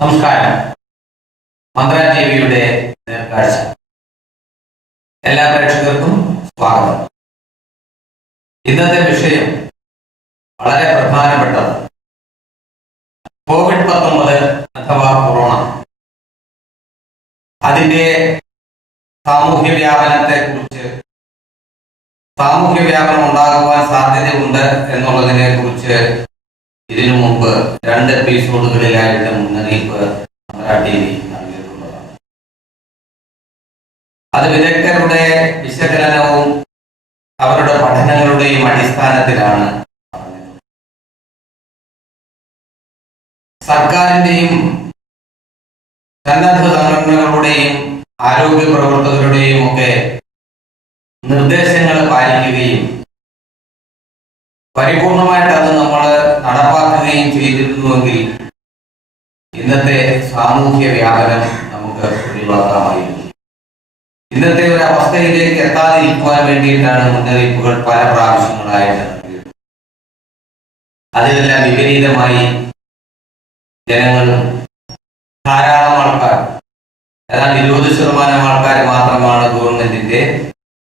നമസ്കാരം. മന്ത്ര ടിവിയുടെ നേർക്കാഴ്ച എല്ലാ പ്രേക്ഷകർക്കും സ്വാഗതം. ഇന്നത്തെ വിഷയം വളരെ പ്രധാനപ്പെട്ടത് COVID-19 അഥവാ കൊറോണ, അതിന്റെ സാമൂഹ്യ വ്യാപനത്തെ കുറിച്ച്, സാമൂഹ്യ വ്യാപനം ഉണ്ടാകുവാൻ സാധ്യതയുണ്ട് എന്നുള്ളതിനെ കുറിച്ച് ഇതിനു മുമ്പ് 2 എപ്പിസോഡുകളിലായിട്ട് മുന്നറിയിപ്പ് മന്ത്ര ടിവി നൽകിയിട്ടുള്ളതാണ്. അത് വിദഗ്ധരുടെ വിശകലനവും അവരുടെ പഠനങ്ങളുടെയും അടിസ്ഥാനത്തിലാണ് പറഞ്ഞത്. സർക്കാരിന്റെയും സന്നദ്ധ സംഘടനകളുടെയും ആരോഗ്യ പ്രവർത്തകരുടെയും ഒക്കെ നിർദ്ദേശങ്ങൾ പാലിക്കുകയും പരിപൂർണമായിട്ട് അത് നമ്മൾ നടപ്പാക്കുകയും ചെയ്തിരുന്നുവെങ്കിൽ ഇന്നത്തെ സാമൂഹ്യ വ്യാപനം നമുക്ക് ഒഴിവാക്കാമായിരുന്നു. ഇന്നത്തെ ഒരു അവസ്ഥയിലേക്ക് എത്താതിരിക്കുവാൻ വേണ്ടിയിട്ടാണ് മുന്നറിയിപ്പുകൾ പല പ്രാവശ്യങ്ങളായിട്ട് നൽകിയത്. അതിനെല്ലാം വിപരീതമായി ജനങ്ങൾ, ധാരാളം ആൾക്കാർ, ഏതാണ്ട് 20% ആൾക്കാർ മാത്രമാണ് ഗവൺമെന്റിന്റെ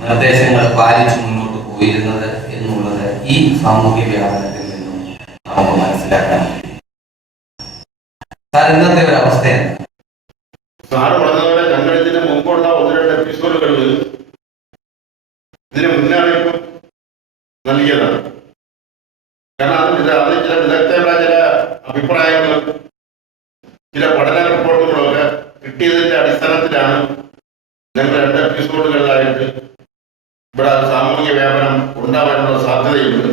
നിർദ്ദേശങ്ങൾ പാലിച്ചു മുന്നോട്ട് പോയിരുന്നത് എന്നുള്ളത് ഈ സാമൂഹ്യ വ്യാപനത്തിൽ നിന്നും നമുക്ക് മനസ്സിലാക്കാൻ കഴിയും. സാർ, ഇന്നത്തെ ഒരു അവസ്ഥയാണ്. സാറ് പറഞ്ഞതുപോലെ ഞങ്ങൾ ഇതിന് മുമ്പുള്ള 1-2 എപ്പിസോഡുകളിൽ ഇതിന് മുന്നറിയിപ്പ് നൽകിയതാണ്. കാരണം അതിൽ ചില വിദഗ്ധരുടെ ചില അഭിപ്രായങ്ങളും ചില പഠന റിപ്പോർട്ടുകളൊക്കെ കിട്ടിയതിന്റെ അടിസ്ഥാനത്തിലാണ് ഞങ്ങൾ 2 എപ്പിസോഡുകളിലായിട്ട് ഇവിടെ സാമൂഹിക വ്യാപനം ഉണ്ടാവാനുള്ള സാധ്യതയുണ്ട്.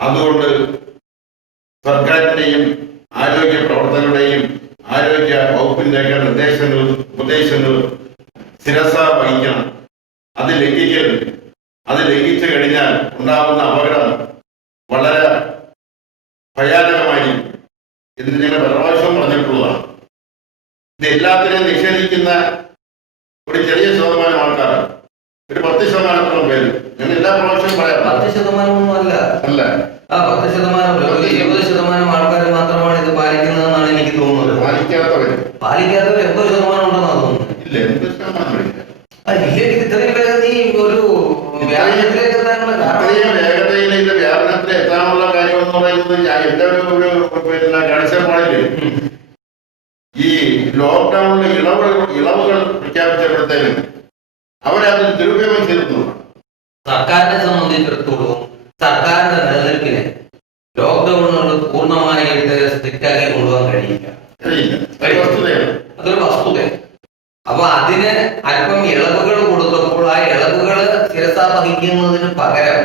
അതുകൊണ്ട് സർക്കാരിന്റെയും ആരോഗ്യ പ്രവർത്തകരുടെയും ആരോഗ്യ വകുപ്പിന്റെയൊക്കെ നിർദ്ദേശങ്ങളും ഉപദേശങ്ങളും ശിരസ വഹിക്കണം. അത് ലംഘിക്കരുത്. അത് ലംഘിച്ചു കഴിഞ്ഞാൽ ഉണ്ടാകുന്ന അപകടം വളരെ ഭയാനകമായിരിക്കും എന്ന് ഞങ്ങൾ പ്രാവശ്യം പറഞ്ഞിട്ടുള്ളതാണ്. ഇത് എല്ലാത്തിനെയും നിഷേധിക്കുന്ന ഒരു ചെറിയ ശതമാനം ആൾക്കാരാണ്. ഒരു 10% പേര്. ഞങ്ങൾ എല്ലാ പ്രാവശ്യവും പറയാം. 10% അല്ല, 10%, 20% ആൾക്കാർ മാത്രമാണ് ഇത് പാലിക്കുന്നതെന്നാണ് എനിക്ക് തോന്നുന്നത്. പാലിക്കാത്തവർ 80% ഉണ്ടെന്നാണ് തോന്നുന്നത്. ഇല്ല, 80% ഇത്രയും വേഗം നീ ഒരു വ്യാപനത്തിലേക്ക് എത്താനുള്ള അത്രയും വേഗതയിൽ ഇത് വ്യാപനത്തിൽ എത്താനുള്ള കാര്യം എന്ന് പറയുന്നത് എന്റെ ഒരു കാഴ്ചപ്പാടില് ഈ ലോക്ക്ഡൌണിൽ ഇളവുകൾ പ്രഖ്യാപിച്ചപ്പോഴത്തേന് അവരത് ദുരുപയോഗം ചെയ്തിട്ടുള്ളൂ. സർക്കാരിനെ സംബന്ധിച്ചിടത്തോളം സർക്കാരിന്റെ നിലനിൽപ്പിന് ലോക്ക്ഡൌണുകൾ പൂർണ്ണമായിട്ട് സ്ട്രിക്റ്റാക്കി കൊണ്ടുപോകാൻ കഴിയില്ല. അതൊരു വസ്തുതയാണ്. അപ്പൊ അതിന് അല്പം ഇളവുകൾ കൊടുത്തപ്പോൾ ആ ഇളവുകൾ ശിരസാവഹിക്കുന്നതിന് പകരം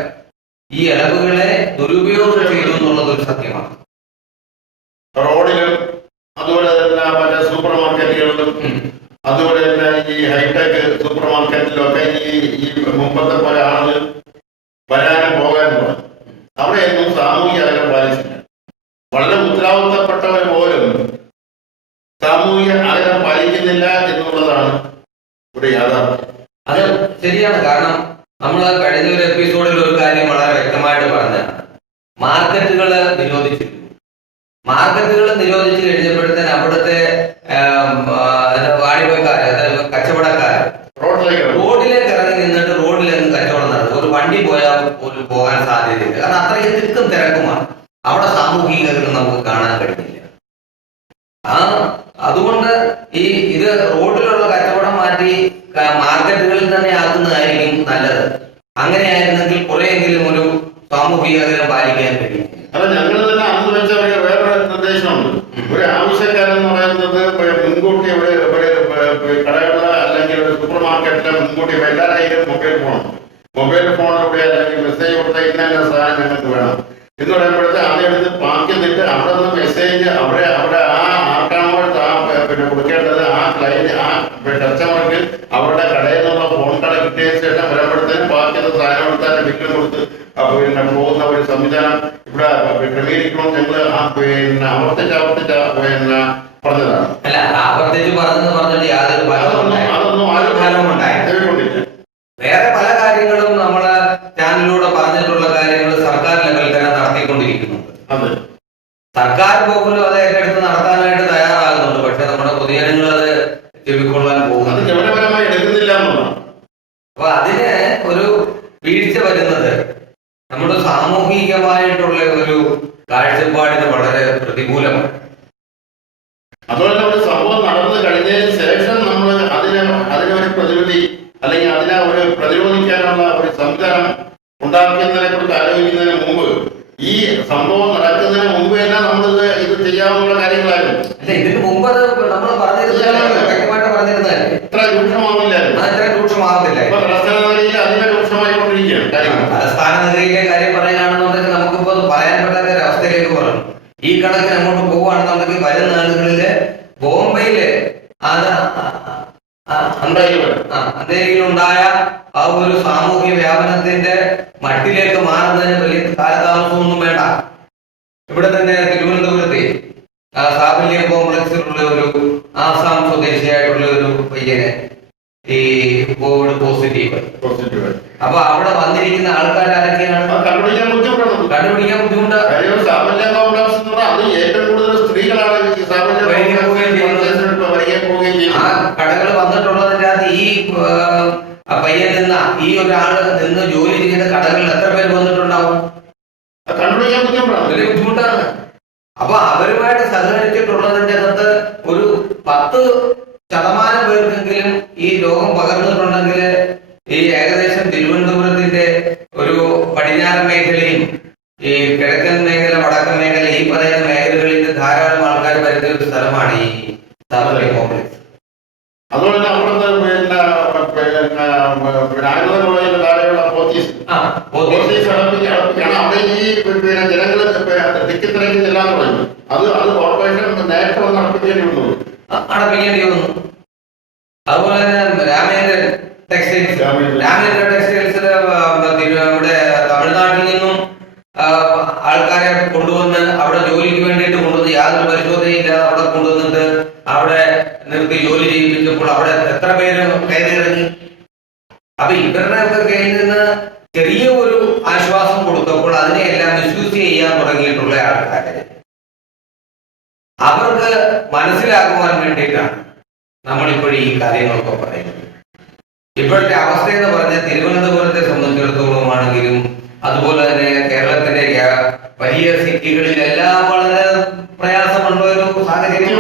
ഈ ഇളവുകളെ ദുരുപയോഗം ചെയ്തു എന്നുള്ളത് ഒരു സത്യമാണ്. റോഡിലും അതുപോലെ തന്നെ മറ്റേ സൂപ്പർ മാർക്കറ്റുകളിലും അതുപോലെ തന്നെ ഈ ഹൈടെക് സൂപ്പർ മാർക്കറ്റിലൊക്കെ ഈ മുമ്പത്തെ പോലെ ആളുകൾ വരാനും പോകാനും പോകാൻ അവിടെയൊന്നും സാമൂഹിക അകലം പാലിച്ചില്ല. വളരെ ഉത്തരവാദിത്തപ്പെട്ടവർ പോലും സാമൂഹിക അകലം പാലിക്കുന്നില്ല എന്നുള്ളതാണ് ഇവിടെ യാഥാർത്ഥ്യം. അത് ശരിയാണ്. കാരണം നമ്മൾ കഴിഞ്ഞ ഒരു എപ്പിസോഡിൽ ഒരു കാര്യം വളരെ വ്യക്തമായിട്ട് പറഞ്ഞാണ്. മാർക്കറ്റുകൾ നിരോധിച്ചിരുന്നു. മാർക്കറ്റുകൾ നിരോധിച്ചു കഴിഞ്ഞപ്പോഴത്തേന് അവിടുത്തെ വാണിഭക്കാർ, കച്ചവടക്കാർ റോഡിലേക്ക് ഇറങ്ങി നിന്നിട്ട് റോഡിലേക്ക് കച്ചവടം നടത്തും. ഒരു വണ്ടി പോയാൽ പോലും പോകാൻ സാധ്യതയില്ല. കാരണം അത്രയും തിക്കും തിരക്കുമാണ്. അവിടെ സാമൂഹികതകൾ നമുക്ക് കാണാൻ കഴിയില്ല. അതുകൊണ്ട് ഇത് റോഡിലുള്ള കച്ചവടം മാറ്റി മാർക്കറ്റുകളിൽ തന്നെ ആക്കുന്നതായിരിക്കും നല്ലത്. അങ്ങനെയായിരുന്നെങ്കിൽ കുറെയെങ്കിലും ഒരു സാമൂഹികതരം പാലിക്കാൻ കഴിയും. അല്ല, ഞങ്ങൾ തന്നെ അന്ന് വെച്ച വേറൊരു നിർദ്ദേശമുണ്ട്. ഒരു ആവശ്യക്കാരെന്ന് പറയുന്നത് മുൻകൂട്ടി കടകളിൽ അല്ലെങ്കിൽ സൂപ്പർ മാർക്കറ്റിലെ മുൻകൂട്ടി എല്ലാവരും മൊബൈൽ ഫോണിലൂടെ അല്ലെങ്കിൽ മെസ്സേജ് കൊടുത്ത ഇന്ന സാധനം ഞങ്ങൾക്ക് വേണം എന്ന് പറയുമ്പോഴത്തെ അതെടുത്ത് പാക്ക് ചെയ്തിട്ട് അവിടെ നിന്ന് മെസ്സേജ് അവിടെ ആ ആർക്കാണോ കൊടുക്കേണ്ടത് ആ ക്ലയന്റ് ആ കസ്റ്റമർക്ക് അവരുടെ കടയിൽ നിന്നുള്ള ഫോൺ കട കിട്ടിയതിന് ശേഷം വരുമ്പോഴത്തേനും പാക്ക് ചെയ്ത സാധനം എടുത്താൽ ബില്ലും കൊടുത്ത് പോകുന്ന ഒരു സംവിധാനം ഇവിടെ ക്രമീകരിക്കണം. ഞങ്ങൾ ആവർത്തിച്ച് പറഞ്ഞതാണ്. അല്ല, ആവർത്തിച്ച് പറഞ്ഞിട്ട് യാതൊരു അതൊന്നും ആരും ഫലമുണ്ടായിക്കൊണ്ടില്ല. വേറെ പല കാര്യങ്ങളും നമ്മള് ചാനലിലൂടെ പറഞ്ഞിട്ടുള്ള കാര്യങ്ങൾ സർക്കാർ ലെവലിൽ തന്നെ നടത്തിക്കൊണ്ടിരിക്കുന്നുണ്ട്. സർക്കാർ പോലും അത് ഏറ്റെടുത്ത് നടത്താനായിട്ട് തയ്യാറാണ്. ചെവിക്കൊള്ളാൻ അത് പോകുന്നത്. ഗൗരവപരമായി എടുക്കുന്നില്ല എന്നുള്ളതാണ്. അപ്പൊ അതിന് ഒരു വീഴ്ച വരുന്നത് നമ്മുടെ സാമൂഹികമായിട്ടുള്ള ഒരു കാഴ്ചപ്പാടിന് വളരെ പ്രതികൂലമാണ്. അതുപോലെ ഒരു സംഭവം നടന്നു കഴിഞ്ഞതിന് ശേഷം നമ്മൾ അതിനൊരു പ്രതിവിധി അല്ലെങ്കിൽ അതിനെ ഒരു പ്രതിരോധിക്കാനുള്ള ഒരു സംവിധാനം ഉണ്ടാക്കുന്നതിനെ കുറിച്ച് ആലോചിക്കുന്നതിന് മുമ്പ് ഈ സംഭവം നടക്കുന്നതിന് മുമ്പ് തന്നെ നമ്മളിത് ഇത് ചെയ്യാവുന്ന കാര്യങ്ങളായിരുന്നു. അല്ല, ഇതിന് മുമ്പ് അത് നമ്മൾ പറഞ്ഞിരുന്നതല്ലേ, വ്യക്തമായിട്ട് പറഞ്ഞിരുന്നതല്ലേ, ഇത്ര രൂക്ഷമാവില്ലായിരുന്നു. അത് ഇത്ര രൂക്ഷമാകത്തില്ല. ഇപ്പൊ തലസ്ഥാന നഗരിയിൽ അതിനെ രൂക്ഷമായിക്കൊണ്ടിരിക്കുകയാണ് കാര്യങ്ങൾ. തലസ്ഥാന നഗരിയിലെ കാര്യം പറയുകയാണെന്നുണ്ടെങ്കിൽ നമുക്കിപ്പോ അത് പറയാൻ പറ്റാത്ത ഒരു അവസ്ഥയിലേക്ക് പറഞ്ഞു. ഈ കണക്കിന് അങ്ങോട്ട് പോവുകയാണെന്നുണ്ടെങ്കിൽ വരുന്ന നാളുകളില് ബോംബെയില് അന്തേരിയിലുണ്ടായ ആ ഒരു സാമൂഹ്യ വ്യാപനത്തിന്റെ മട്ടിലേക്ക് മാറുന്നതിന് വലിയ കാലതാമസമൊന്നും വേണ്ട. ഇവിടെ തന്നെ തിരുവനന്തപുരത്തെ സാഫല്യം കോംപ്ലക്സിലുള്ള ഒരു ആസാം സ്വദേശിയായിട്ടുള്ള ഒരു പയ്യനെ ഈ കോവിഡ് പോസിറ്റീവ്. അപ്പൊ അവിടെ വന്നിരിക്കുന്ന ആൾക്കാർ ആരൊക്കെയാണ്? കണ്ടുപിടിക്കാൻ ബുദ്ധിമുട്ടാണ്. ഏറ്റവും കൂടുതൽ സ്ത്രീകളാണ് ആ കടകൾ വന്നിട്ടുള്ളതിന്റെ അകത്ത് ഈ പയ്യൻ നിന്ന ഈ ഒരാള് നിന്ന് ജോലി ചെയ്ത കടകളിൽ എത്ര പേര് വന്നിട്ടുണ്ടാവും? കണ്ടുപിടിക്കാൻ വലിയ ബുദ്ധിമുട്ടാണ്. അപ്പൊ അവരുമായിട്ട് സഹകരിച്ചിട്ടുള്ളതിന്റെ അകത്ത് ഒരു 10% പേർക്കെങ്കിലും ഈ രോഗം പകർന്നിട്ടുണ്ടെങ്കിൽ ഈ ഏകദേശം തിരുവനന്തപുരത്തിന്റെ ഒരു പടിഞ്ഞാറൻ മേഖലയും ഈ കിഴക്കൻ മേഖല, വടക്കൻ മേഖല, ഈ പറയുന്ന മേഖലകളിൽ ധാരാളം ആൾക്കാർ വരുന്ന ഒരു സ്ഥലമാണ് ഈ സാഫല്യം കോംപ്ലക്സ്. അതുപോലെ തന്നെ അവിടുത്തെ ആയുർവേദ കോളേജിന്റെ താഴെയുള്ള പോത്തീസ് അവിടെ ഈ ജനങ്ങൾ തിക്കിത്തിരക്കി ചെല്ലാന്ന് പറയുന്നു. അത് കോർപ്പറേഷൻ നേരത്തെ വന്ന് അടപ്പിക്കേണ്ടി വന്നു. അതുപോലെ തന്നെ രാമേന്ദ്രൻ ടെക്സ്റ്റൈൽസില് ഇവിടെ തമിഴ്നാട്ടിൽ നിന്നും ആൾക്കാരെ കൊണ്ടുവന്ന് അവിടെ ജോലിക്ക് വേണ്ടിയിട്ട് കൊണ്ടുവന്ന് യാതൊരു പരിശോധനയില്ലാതെ അവിടെ കൊണ്ടുവന്നിട്ട് അവിടെ നിർത്തി ജോലി ചെയ്യിപ്പിച്ചപ്പോൾ അവിടെ എത്ര പേര് കയറിയിറങ്ങി. അപ്പൊ ഇവരുടെ ഒക്കെ കയ്യിൽ നിന്ന് ചെറിയ ഒരു ആശ്വാസം കൊടുത്തപ്പോൾ അതിനെയെല്ലാം മിസ്യൂസ് ചെയ്യാൻ തുടങ്ങിയിട്ടുള്ള ആൾക്കാര് അവർക്ക് മനസ്സിലാക്കുവാൻ വേണ്ടിയിട്ടാണ് നമ്മളിപ്പോഴും ഈ കാര്യങ്ങളൊക്കെ പറയുന്നത്. ഇപ്പോഴത്തെ അവസ്ഥ എന്ന് പറഞ്ഞാൽ തിരുവനന്തപുരത്തെ സംബന്ധിച്ചിടത്തോളമാണെങ്കിലും അതുപോലെ തന്നെ കേരളത്തിന്റെ വലിയ സിറ്റികളിലെല്ലാം വളരെ പ്രയാസമുള്ള ഒരു സാഹചര്യം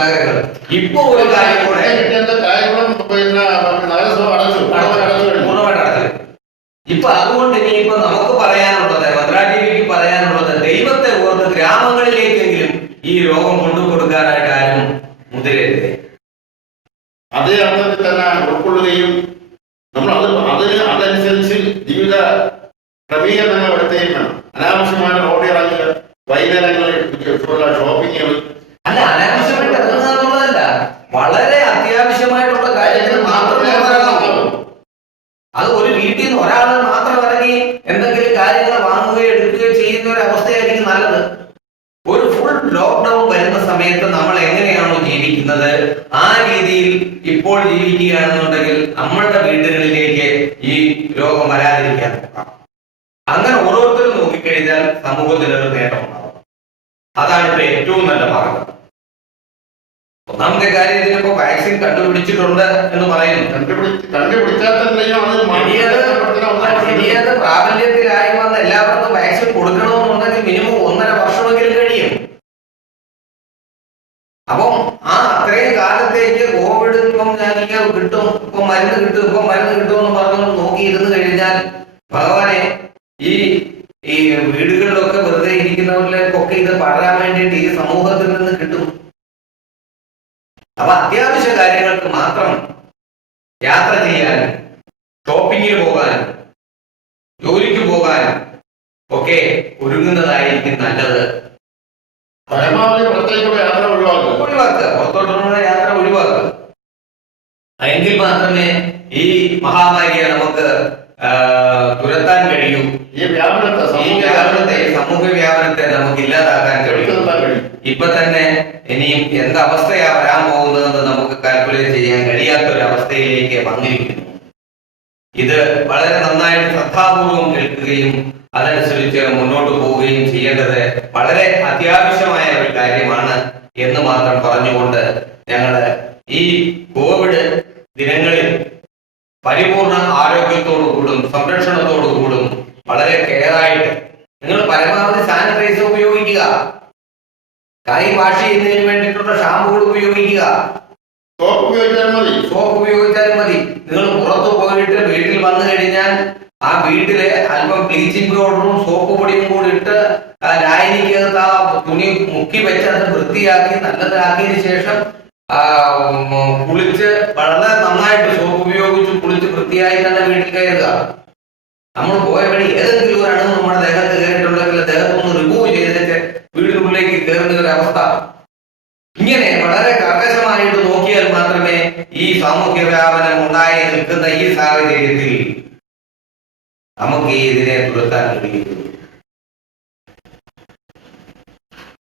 നഗരങ്ങൾ. ഇപ്പൊ ഒരു കാര്യം കൂടെ ഇപ്പൊ അതുകൊണ്ട് ഇനിയിപ്പോ നമുക്ക് പറയാനുള്ളത്, മദ്രാസ് ടിവിക്ക് പറയാനുള്ളത്, ദൈവത്തെ ഓർത്ത് ഗ്രാമങ്ങളിലേക്കെങ്കിലും ഈ രോഗം കൊണ്ടുകൊടുക്കാനായിട്ട് ആരും മുതിരരുത്. അതേ അർത്ഥത്തിൽ തന്നെ ഉൾക്കൊള്ളുകയും നമ്മൾ അതനുസരിച്ച് ജീവിത ക്രമീകരണങ്ങൾ വരുത്തുകയും വേണം. അനാവശ്യമായിട്ട് റോഡ് ഇറങ്ങുക, വൈകുന്നേരങ്ങളിൽ ഷോപ്പിങ്ങുകൾ അല്ല, അനാവശ്യമായിട്ട് ഇറങ്ങുക എന്നുള്ളതല്ല, വളരെ അത്യാവശ്യമായിട്ടുള്ള കാര്യങ്ങൾ മാത്രമേ അത് ഒരു വീട്ടിൽ നിന്ന് ഒരാൾ മാത്രം ഇറങ്ങി എന്തെങ്കിലും കാര്യങ്ങൾ വാങ്ങുകയോ എടുക്കുകയോ ചെയ്യുന്ന ഒരു അവസ്ഥയായിരിക്കും നല്ലത്. ഒരു ഫുൾ ലോക്ക്ഡൌൺ വരുന്ന സമയത്ത് നമ്മൾ എങ്ങനെയാണോ ജീവിക്കുന്നത് ആ രീതിയിൽ ഇപ്പോൾ ജീവിക്കുകയാണെന്നുണ്ടെങ്കിൽ നമ്മളുടെ വീടുകളിലേക്ക് ഈ രോഗം വരാതിരിക്കാൻ നോക്കാം. അങ്ങനെ ഓരോരുത്തരും നോക്കിക്കഴിഞ്ഞാൽ സമൂഹത്തിനൊരു നേട്ടം ഉണ്ടാവും. അതാണ് ഇപ്പൊ ഏറ്റവും നല്ല മാർഗം. ഒന്നാമത്തെ കാര്യം, ഇതിനിപ്പോ വാക്സിൻ കണ്ടുപിടിച്ചിട്ടുണ്ട് എന്ന് പറയുന്നു. ശരിയത് പ്രാബല്യത്തിലായി വന്ന എല്ലാവർക്കും വാക്സിൻ കൊടുക്കണമെന്നുണ്ടെങ്കിൽ മിനിമം 1.5 വർഷമെങ്കിലും കഴിയും. അപ്പം ആ അത്രയും കാലത്തേക്ക് കോവിഡ് ഇപ്പം കിട്ടും, ഇപ്പൊ മരുന്ന് കിട്ടുമെന്ന് പറഞ്ഞു നോക്കിയിരുന്നു കഴിഞ്ഞാൽ ഭഗവാനെ ഈ വീടുകളിലൊക്കെ വെറുതെ ഇരിക്കുന്നവരിലേക്കൊക്കെ ഇത് പടരാൻ വേണ്ടിയിട്ട് ഈ സമൂഹത്തിൽ നിന്ന് കിട്ടും. അപ്പൊ അത്യാവശ്യ കാര്യങ്ങൾക്ക് മാത്രം യാത്ര ചെയ്യാനും ഷോപ്പിങ്ങിന് പോകാനും ജോലിക്ക് പോകാനും ഒക്കെ ഒരുങ്ങുന്നതായിരിക്കും നല്ലത്. പരമാവധി പുറത്തേക്കുള്ള യാത്ര ഒഴിവാക്കുക, പുറത്തോട്ടുള്ള യാത്ര ഒഴിവാക്കുക. എങ്കിൽ മാത്രമേ ഈ മഹാമാരിയെ നമുക്ക് തുരത്താൻ കഴിയൂ. ഈ സമൂഹ വ്യാപനത്തെ നമുക്ക് ഇല്ലാതാക്കാൻ കഴിയും. ഇപ്പൊ തന്നെ ഇനിയും എന്തവസ്ഥയാ വരാൻ പോകുന്നതെന്ന് നമുക്ക് കാൽക്കുലേറ്റ് ചെയ്യാൻ കഴിയാത്ത ഒരു അവസ്ഥയിലേക്ക് വന്നിരിക്കുന്നു. ഇത് വളരെ നന്നായിട്ട് ശ്രദ്ധാപൂർവം കേൾക്കുകയും അതനുസരിച്ച് മുന്നോട്ട് പോവുകയും ചെയ്യേണ്ടത് വളരെ അത്യാവശ്യമായ ഒരു കാര്യമാണ് എന്ന് മാത്രം പറഞ്ഞുകൊണ്ട് ഞങ്ങള് ഈ കോവിഡ് ദിനങ്ങളിൽ പരിപൂർണ ആരോഗ്യത്തോടു കൂടും സംരക്ഷണത്തോടു കൂടും വളരെ കെയറായിട്ട് നിങ്ങൾ പരമാവധി സാനിറ്റൈസർ ഉപയോഗിക്കുക, കൈ വാഷ് ചെയ്യുന്നതിന് വേണ്ടിയിട്ടുള്ള ഷാമ്പുകൾ ഉപയോഗിക്കുക, സോപ്പ് ഉപയോഗിച്ചാലും മതി. നിങ്ങൾ പുറത്തു പോയിട്ട് വീട്ടിൽ വന്നു കഴിഞ്ഞാൽ ആ വീട്ടിലെ അല്പം ബ്ലീച്ചിങ് പൗഡറും സോപ്പ് പൊടിയും കൂടി ഇട്ട് ലായനിക്കകത്ത് ആ തുണി മുക്കി വെച്ച് അത് വൃത്തിയാക്കി നല്ലതാക്കിയതിനു ശേഷം കുളിച്ച് വളരെ നന്നായിട്ട് സോപ്പ് ഉപയോഗിച്ച് കുളിച്ച് വൃത്തിയായി തന്നെ വീട്ടിൽ കയറുക. നമ്മൾ പോയ വഴി ഏതെങ്കിലും ഒരു അണു നമ്മുടെ ദേഹത്ത് കയറിയിട്ടുണ്ടെങ്കിൽ ദേഹത്തൊന്ന് റിമൂവ് ചെയ്തിട്ട് വീടിനുള്ളിലേക്ക് കയറുന്ന ഒരു അവസ്ഥ. ഇങ്ങനെ വളരെ കർക്കശമായിട്ട് നോക്കിയാൽ മാത്രമേ ഈ സാമൂഹ്യ വ്യാപനം ഉണ്ടായി നിൽക്കുന്ന ഈ സാഹചര്യത്തിൽ നമുക്ക് ഇതിനെ തുരത്താൻ കഴിയുള്ളൂ.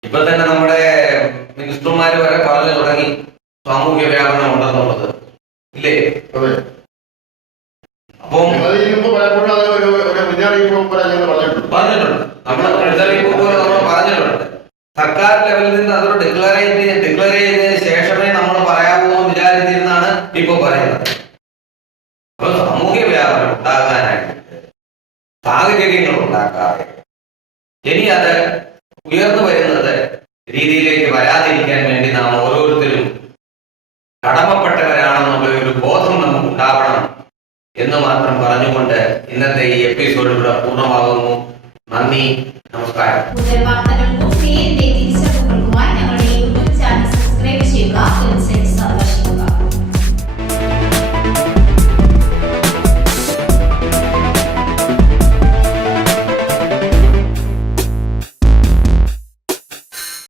ഇപ്പൊ തന്നെ നമ്മുടെ മിനിസ്റ്റർമാര് വരെ പറഞ്ഞു തുടങ്ങി സാമൂഹ്യ വ്യാപനം ഉണ്ടെന്നുള്ളത്, ഇല്ലേ? അപ്പം പറഞ്ഞിട്ടുണ്ട്, നമ്മുടെ മുന്നറിയിപ്പ് പോലെ നമ്മൾ പറഞ്ഞിട്ടുണ്ട്. സർക്കാർ ലെവലിൽ നിന്ന് അതൊരു ഡിക്ലെയർ ചെയ്തതിന് ശേഷമേ നമ്മൾ പറയാവൂ എന്ന് വിചാരിച്ചിരുന്നാണ് ഇപ്പൊ പറയുന്നത്. അപ്പൊ സാമൂഹ്യ വ്യാപനം ഉണ്ടാകാനായിട്ട് സാഹചര്യങ്ങൾ ഉണ്ടാക്കാതെ ഇനി അത് ഉയർന്നു വരുന്നത് രീതിയിലേക്ക് വരാതിരിക്കാൻ വേണ്ടി നാം ഓരോരുത്തരും കടമപ്പെട്ടവരാണെന്നുള്ള ഒരു ബോധം നമുക്ക് ഉണ്ടാവണം എന്ന് മാത്രം പറഞ്ഞുകൊണ്ട് ഇന്നത്തെ ഈ എപ്പിസോഡ് ഇവിടെ പൂർണ്ണമാകുന്നു. നന്ദി, നമസ്കാരം.